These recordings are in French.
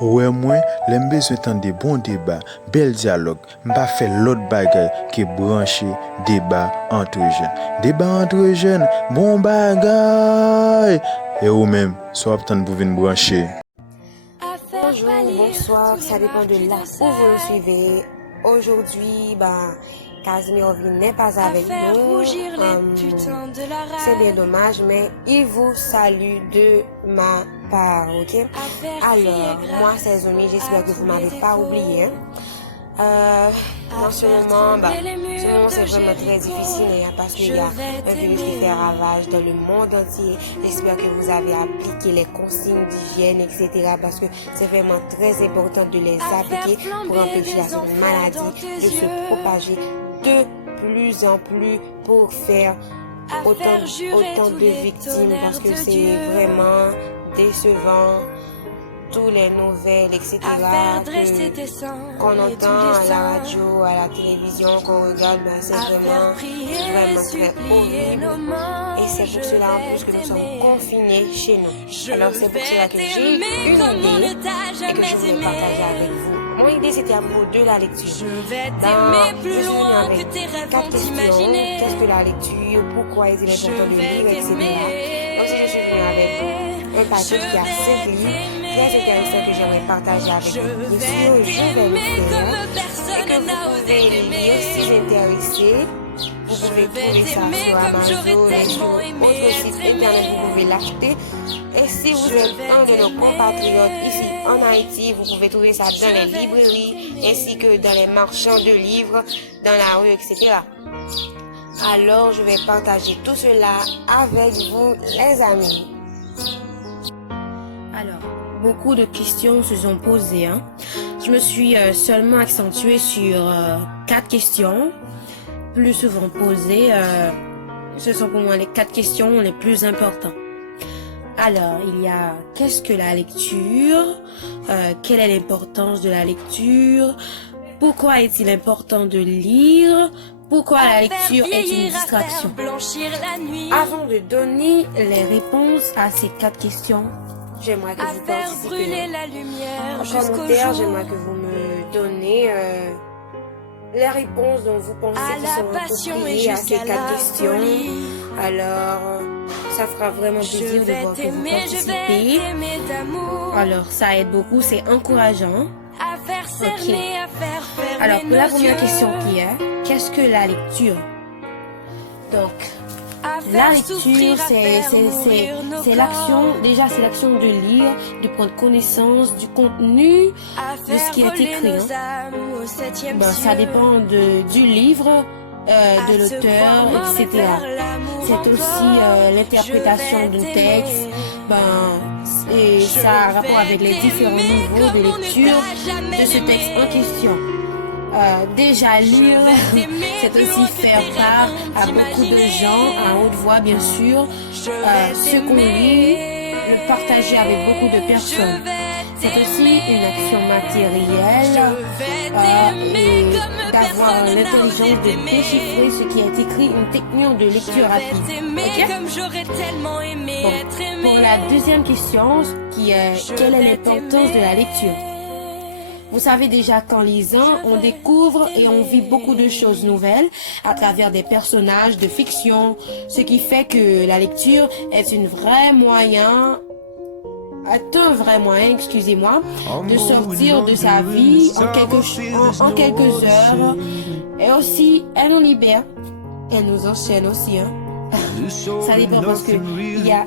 Ouais, moi, l'aime besoin d'entendre des bons débats, bel dialogue. M'pas faire l'autre bagaille qui brancher débat entre jeunes. Débat entre jeunes, bon bagaille. Et ou même, soit obtenir pour venir brancher. Bonjour, bonsoir, ça dépend de là où vous nous suivez. Aujourd'hui, Casimir n'est pas avec nous. C'est bien dommage, mais il vous salue de ma part, ok? Alors, moi, ses amis, j'espère que vous m'avez pas oublié. En ce moment, c'est vraiment très difficile parce qu'il y a un virus qui fait ravage dans le monde entier. J'espère que vous avez appliqué les consignes d'hygiène, etc. parce que c'est vraiment très important de les appliquer pour empêcher la maladie de se propager de plus en plus pour faire autant de victimes parce que c'est vraiment décevant. Tous les nouvelles, etc. qu'on entend à la radio, à la télévision, qu'on regarde, c'est vraiment très horrible. Et c'est pour cela en plus que nous sommes confinés chez nous. Alors c'est pour cela que j'ai une idée et que je voulais partager avec vous. Mon idée c'était à propos de la lecture. Je suis venue avec 4 questions. Qu'est-ce que la lecture? Pourquoi est-il important de lire, etc. Donc si je suis venue avec un paquet qui a 5 livres, très intéressant que j'aimerais partager avec vous. Monsieur, je vais le faire et que vous pouvez lire si vous êtes intéressé. Vous pouvez trouver ça sur Amazon et sur autre site internet, vous pouvez l'acheter. Et si vous êtes un de nos compatriotes ici en Haïti, vous pouvez trouver ça dans les librairies ainsi que dans les marchands de livres, dans la rue, etc. Alors, je vais partager tout cela avec vous, les amis. Alors, beaucoup de questions se sont posées. Je me suis seulement accentuée sur 4 questions, plus souvent posées. Ce sont pour moi les 4 questions les plus importantes. Alors, il y a qu'est-ce que la lecture? Quelle est l'importance de la lecture? Pourquoi est-il important de lire? Pourquoi la lecture est une distraction? Avant de donner les réponses à ces 4 questions, j'aimerais que vous participez en commentaire. J'aimerais que vous me donnez les réponses dont vous pensez qui sont appropriées à ces 4 questions. Alors, ça fera vraiment plaisir de voir que vous participez. Alors, ça aide beaucoup, c'est encourageant. Ok. Alors, pour la première question qui est, qu'est-ce que la lecture? Donc, la lecture, c'est l'action, déjà c'est l'action de lire, de prendre connaissance du contenu de ce qui est écrit. Ça dépend du livre, de l'auteur, etc. C'est aussi l'interprétation d'un texte, et ça a rapport avec les différents niveaux de lecture de ce texte en question. Déjà lire, c'est aussi faire part à beaucoup de gens, à haute voix bien sûr, ce qu'on lit, le partager avec beaucoup de personnes. C'est aussi une action matérielle et d'avoir l'intelligence de déchiffrer ce qui est écrit, une technique de lecture rapide. Okay? Pour la deuxième question, qui est quelle est l'importance de la lecture? Vous savez déjà qu'en lisant, on découvre et on vit beaucoup de choses nouvelles à travers des personnages de fiction, ce qui fait que la lecture est un vrai moyen, de sortir de sa vie en quelques heures. Et aussi, elle nous libère, elle nous enchaîne aussi. Ça dépend parce que il y a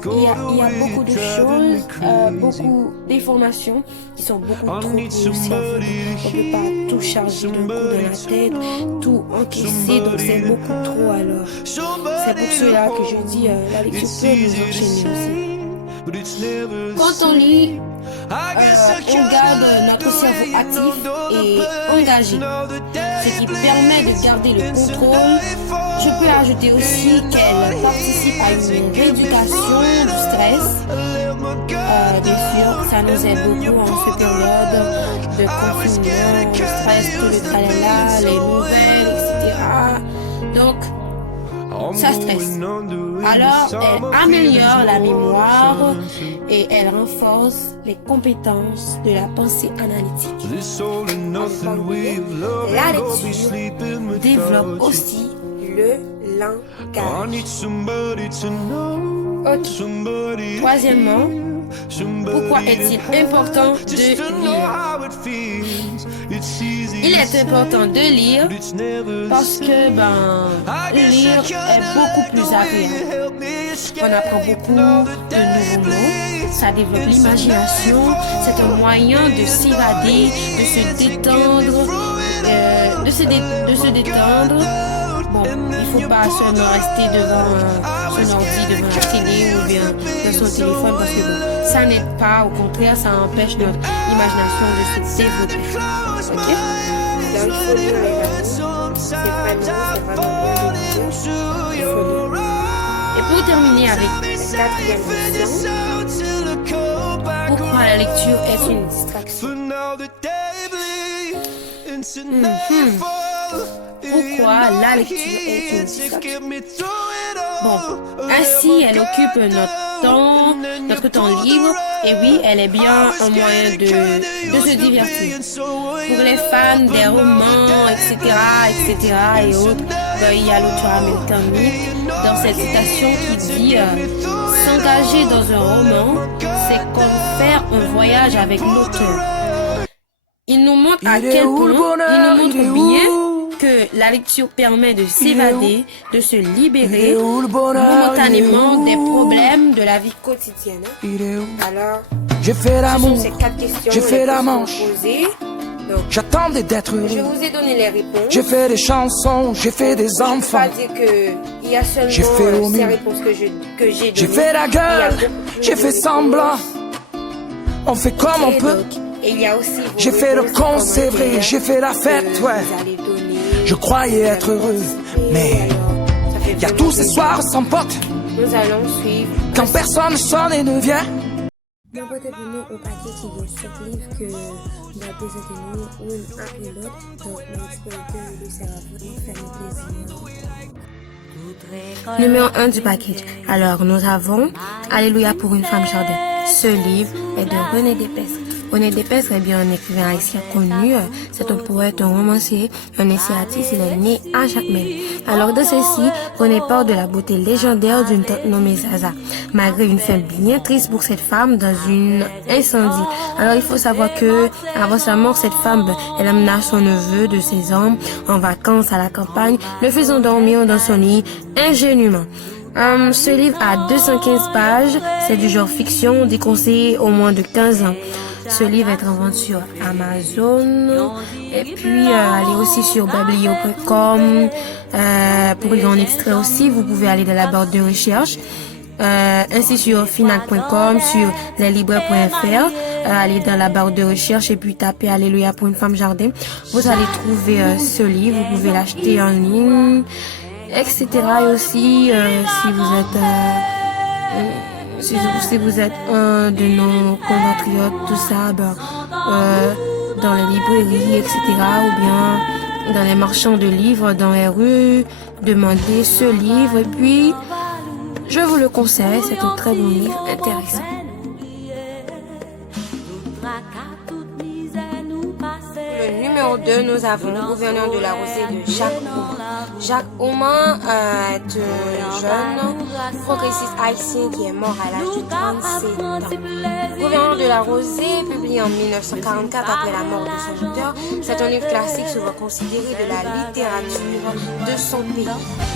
beaucoup de choses, beaucoup d'informations qui sont beaucoup trop pour le cerveau. On peut pas tout charger d'un coup dans la tête, tout encaisser, donc c'est beaucoup trop alors. C'est pour cela que je dis la lecture peut nous enchaîner aussi. Quand on lit, on garde notre cerveau actif et engagé, ce qui permet de garder le contrôle. Je peux ajouter aussi qu'elle participe à une rééducation du stress. Bien sûr, ça nous aide beaucoup en cette période de confinement, le stress, tout le tralala, les nouvelles, etc. Donc, ça stresse. Alors, elle améliore la mémoire et elle renforce les compétences de la pensée analytique. La lecture développe aussi le langage. Ok. Troisièmement, pourquoi est-il important de lire? Il est important de lire parce que lire est beaucoup plus agréable. On apprend beaucoup de nouveaux mots, ça développe l'imagination, c'est un moyen de s'évader, de se détendre, Bon, il faut pas seulement rester devant son ordi, devant la télé ou bien dans son téléphone parce que ça n'aide pas, au contraire, ça empêche notre imagination de se développer. Ok? Donc il faut lire les amis. C'est vraiment bien de lire. Il faut lire. Et pour terminer avec la quatrième question, pourquoi la lecture est une distraction? Pourquoi la lecture est une distraction? Bon, ainsi elle occupe notre temps libre, et oui, elle est bien un moyen de se divertir. Pour les fans des romans, etc. et autres, il y a l'auteur américain Nick dans cette citation qui dit s'engager dans un roman, c'est comme faire un voyage avec l'auteur. Il nous montre à quel point, il nous montre bien que la lecture permet de s'évader, de se libérer momentanément des problèmes de la vie quotidienne. Alors, j'ai fait l'amour, ces 4 questions j'ai fait la manche, j'attendais d'être heureux. Je vous ai donné les réponses. J'ai fait des chansons, j'ai fait des enfants. Je ne pas dire qu'il y a seulement ces réponses que j'ai données. J'ai fait la gueule, j'ai fait semblant. On fait comme on peut. Et il y a aussi j'ai fait le con, c'est vrai, j'ai fait la fête, ouais. Je croyais être heureux, mais il y a tous ces soirs sans potes. Nous allons suivre. Quand personne sonne et ne vient. N'importe nous au paquet qui vient sur le livre que nous avons présenté nous une après l'autre. Donc, nous espérons que le cerveau fait plaisir. Numéro 1 du package. Alors, nous avons Alléluia pour une femme jardin. Ce livre est de René Despestre. René Despestre est bien un écrivain haïtien connu. C'est un poète, un romancier, un essayiste. Il est né à Jacmel. Alors, dans ceci, René parle de la beauté légendaire d'une tante nommée Zaza. Malgré une fin bien triste pour cette femme dans une incendie. Alors, il faut savoir que, avant sa mort, cette femme, elle amena son neveu de 16 ans en vacances à la campagne, le faisant dormir dans son lit ingénument. Ce livre a 215 pages, c'est du genre fiction, déconseillé au moins de 15 ans. Ce livre est en vente sur Amazon et puis allez aussi sur biblio.com pour lire un extrait aussi. Vous pouvez aller dans la barre de recherche, ainsi sur finac.com, sur leslibraires.fr. Allez dans la barre de recherche et puis tapez Alléluia pour une femme jardin. Vous allez trouver ce livre. Vous pouvez l'acheter en ligne, etc. Et aussi si vous êtes un de nos compatriotes, tout ça, dans les librairies, etc., ou bien dans les marchands de livres, dans les rues, demandez ce livre. Et puis, je vous le conseille, c'est un très bon livre, intéressant. Le numéro 2, nous avons le gouverneur de la Rosée de Jacques Auman. Jacques Auman est un jeune progressiste haïtien qui est mort à l'âge de 37 ans. Gouverneur de la Rosée, publié en 1944 après la mort de son auteur, c'est un livre classique souvent considéré de la littérature de son pays.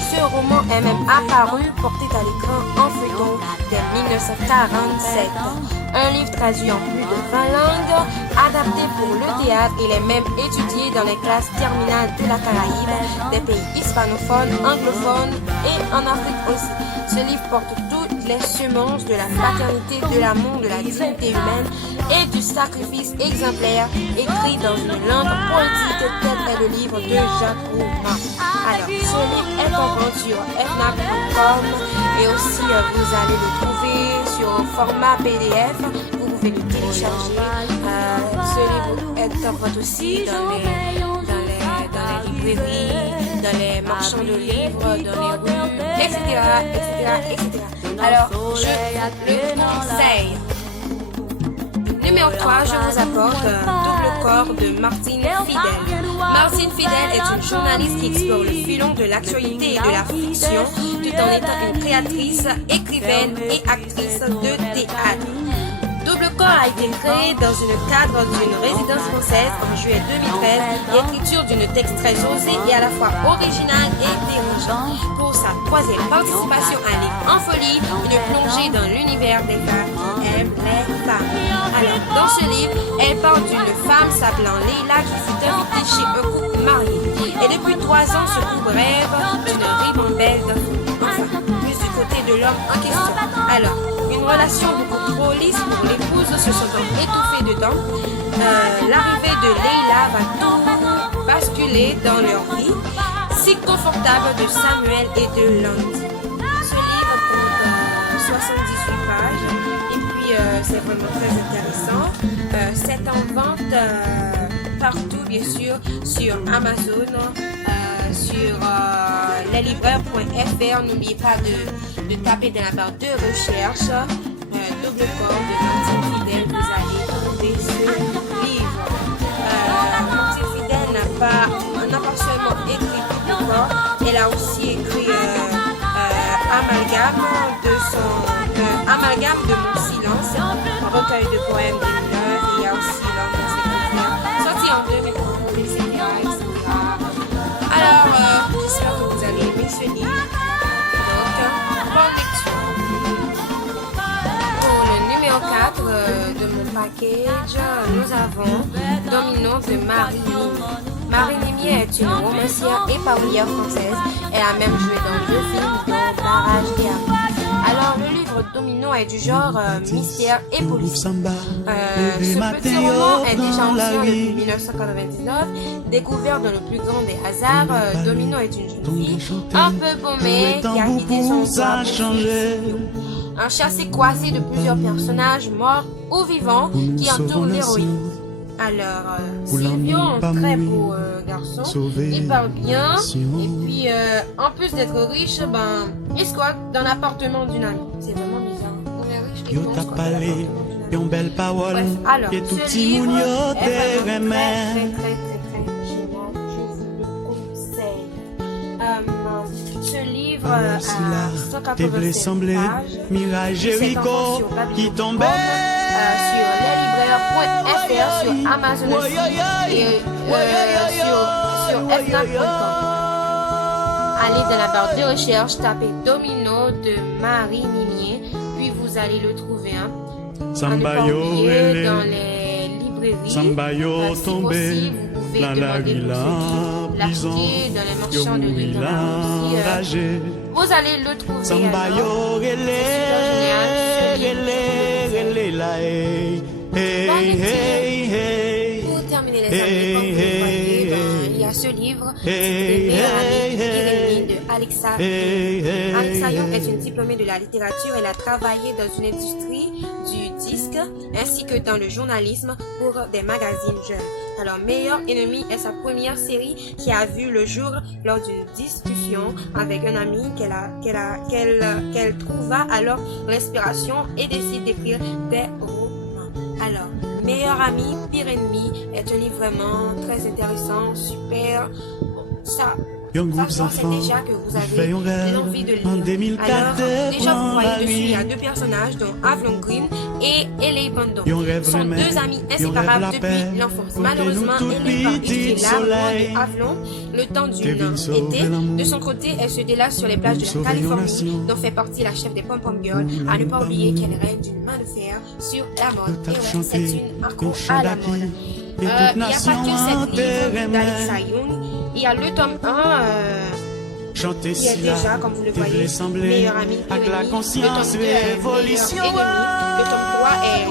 Ce roman est même apparu, porté à l'écran en feuilleton dès 1947. Un livre traduit en plus de 20 langues, adapté pour le théâtre. Il est même étudié dans les classes terminales de la Caraïbe, des pays hispanophones, anglophones et en Afrique aussi. Ce livre porte toutes les semences de la fraternité, de l'amour, de la dignité humaine et du sacrifice exemplaire, écrit dans une langue poétique tel est le livre de Jacques Auman. Alors, ce livre est en vente sur fnac.com et aussi vous allez le trouver sur format PDF. Vous pouvez le télécharger. Ce livre est en vente aussi dans les librairies, dans les marchands de livres, dans les rues, etc., etc. Alors, je le conseille. Numéro 3, je vous apporte Double corps de Martine Fidel. Martine Fidel est une journaliste qui explore le filon de l'actualité et de la fiction, tout en étant une créatrice, écrivaine et actrice de théâtre. Double corps a été créé dans le cadre d'une résidence française en juillet 2013 et l'écriture d'une texte très osée et à la fois originale et dérangeant. Pour sa troisième participation à un livre en folie, une plongée dans l'univers des femmes qui aiment les femmes. Alors, dans ce livre, elle parle d'une femme s'appelant Leila qui fut invitée chez un couple marié. Et depuis 3 ans, ce couple rêve d'une ribambelle d'enfants. Enfin, plus du côté de l'homme en question. Alors, une relation beaucoup trop lisse pour l'épouse se sentant étouffée dedans. L'arrivée de Leila va tout basculer dans leur vie si confortable de Samuel et de Landy. Ce livre compte 78 pages et puis c'est vraiment très intéressant. C'est en vente partout bien sûr sur Amazon, sur leslibraires.fr. N'oubliez pas de taper dans la barre de recherche Double corps de Martine Fidel. Vous allez trouver ce livre. Martine Fidel n'a pas seulement écrit Double corps, elle a aussi écrit Amalgame de mon silence, un recueil de poèmes de Miller. Il y a aussi L'homme dans ses confiants, sorti en 2011, etc. Alors, j'espère que vous allez aimer ce livre. Donc, bonne lecture. Pour le numéro 4 de mon package, nous avons Domino de Marie Nimier. Marie Nimier est une romancière et parolière française. Elle a même joué dans 2 films dont Barrage et Amour. Alors, le livre Domino est du genre mystère et politique. Ce petit roman est déjà ancien depuis 1999. Découvert dans le plus grand des hasards, Domino est une jeune fille un peu paumée qui a quitté son corps. Un châssis croisé de plusieurs personnages morts ou vivants qui entourent l'héroïne. Alors, Silvio, un très beau garçon, il parle bien, et puis en plus d'être riche, il squatte dans l'appartement d'une amie. C'est vraiment bizarre. On est riche et on squatte dans l'appartement d'une amie. Bref, alors, ce livre est vraiment très génial. Je vous le conseille. Ce livre a 187 pages. C'est encore sur Babylon.com, sur leslibraires.fr, sur Amazon aussi, et sur fnac.com. Allez dans la barre de recherche, tapez Domino de Marie Nimier, puis vous allez le trouver. À ne pas oublier dans les librairies. Si possible, vous pouvez demander pour l'acheter dans les marchands de livres aussi. Vous allez le trouver. C'est super génial. Pour terminer les amis, comme vous le voyez, il y a ce livre, Les meilleurs amis Pyrénées de Alexa. Alexa Young est une diplômée de la littérature. Elle a travaillé dans une industrie du disque ainsi que dans le journalisme pour des magazines jeunes. Alors, Meilleur ennemi est sa première série qui a vu le jour lors d'une discussion avec un ami qu'elle trouva alors l'inspiration et décide d'écrire des romans. Alors, Meilleur ami, pire ennemi est un livre vraiment très intéressant, super. Ça c'est déjà que vous avez l'envie de lire. Alors, déjà vous voyez dessus, il y a 2 personnages, dont Avalon Green et Ellie Bandon. Ce sont 2 amis inséparables depuis l'enfance. Malheureusement, Ellie part étudier l'art de Avalon le temps d'une été. De son côté, elle se délasse sur les plages de la Californie, dont fait partie la chef des Pom Pom Girls. À ne pas oublier qu'elle règne d'une main de fer sur la mode. Et ouais, c'est une accro à la mode. Il n'y a pas que cette livre d'Alexa Young. Il y a le tome 1 qui est déjà, comme vous le voyez, Meilleur ami, pire ennemi. Le tome 2 est Meilleur ennemi. Le tome 3 est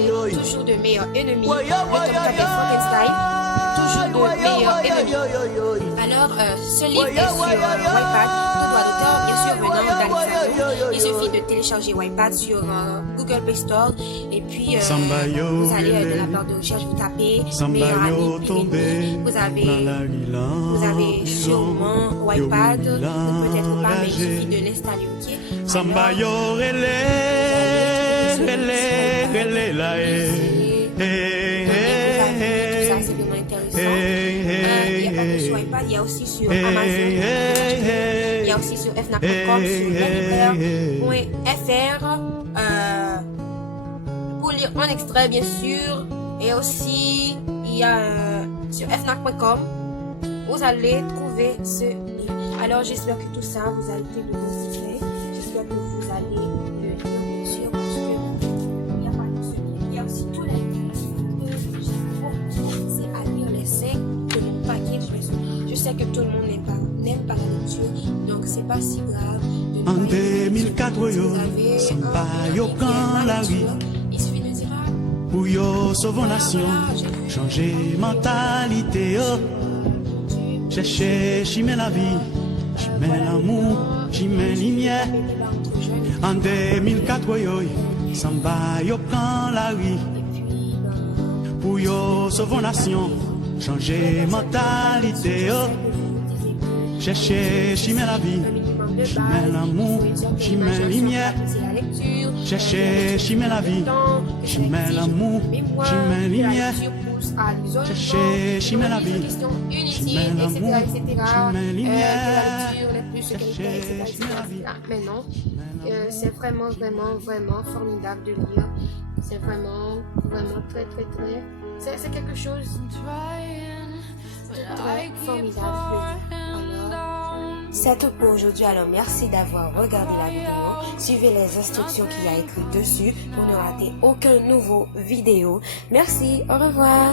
Duel, toujours de Meilleur ennemi. Le tome 4 est Frankenstein. toujours de meilleurs ennemis. Alors, ce livre est sur Wattpad, tout droit d'auteur, bien sûr, venant d'Alexandre. Il suffit de télécharger Wattpad sur Google Play Store et puis vous allez de la barre de recherche, vous tapez meilleur ami Pyrénées. Vous avez sûrement Wattpad, ou peut-être pas, mais il suffit de l'installer, ok? Sambayo il y a aussi sur Amazon, il y a aussi sur fnac.com, sur libraire.fr pour lire un extrait bien sûr, et aussi il y a sur fnac.com vous allez trouver ce livre. Alors j'espère que tout ça vous a été de considérer, j'espère que vous allez le lire bien sûr, parce que il n'y a pas que ce livre, il y a aussi tous les livres que j'ai commencé à lire les 5 de mon paquet de raisons. Je sais que tout le monde n'aime pas la lecture, donc c'est pas si grave. En 2004, Samba yo prend la rue. Il suffit de dire Pour yo sauver nation, changer mentalité yo. Chercher, chimer la vie, chimer l'amour, chimer lumière. En 2004, Samba yo prend la rue. Pour yo sauver nation, changer mentalité yo. Chercher, chimer la vie, chimer l'amour, chimer lumière. Chercher, chimer la vie, chimer l'amour, chimer lumière. Chercher, chimer la vie, chimer l'amour, chimer lumière. Chercher, chimer la vie. Mais non, c'est vraiment formidable de lire. C'est vraiment très. C'est quelque chose très formidable. C'est tout pour aujourd'hui, alors merci d'avoir regardé la vidéo. Suivez les instructions qu'il y a écrites dessus pour ne rater aucun nouveau vidéo. Merci, au revoir.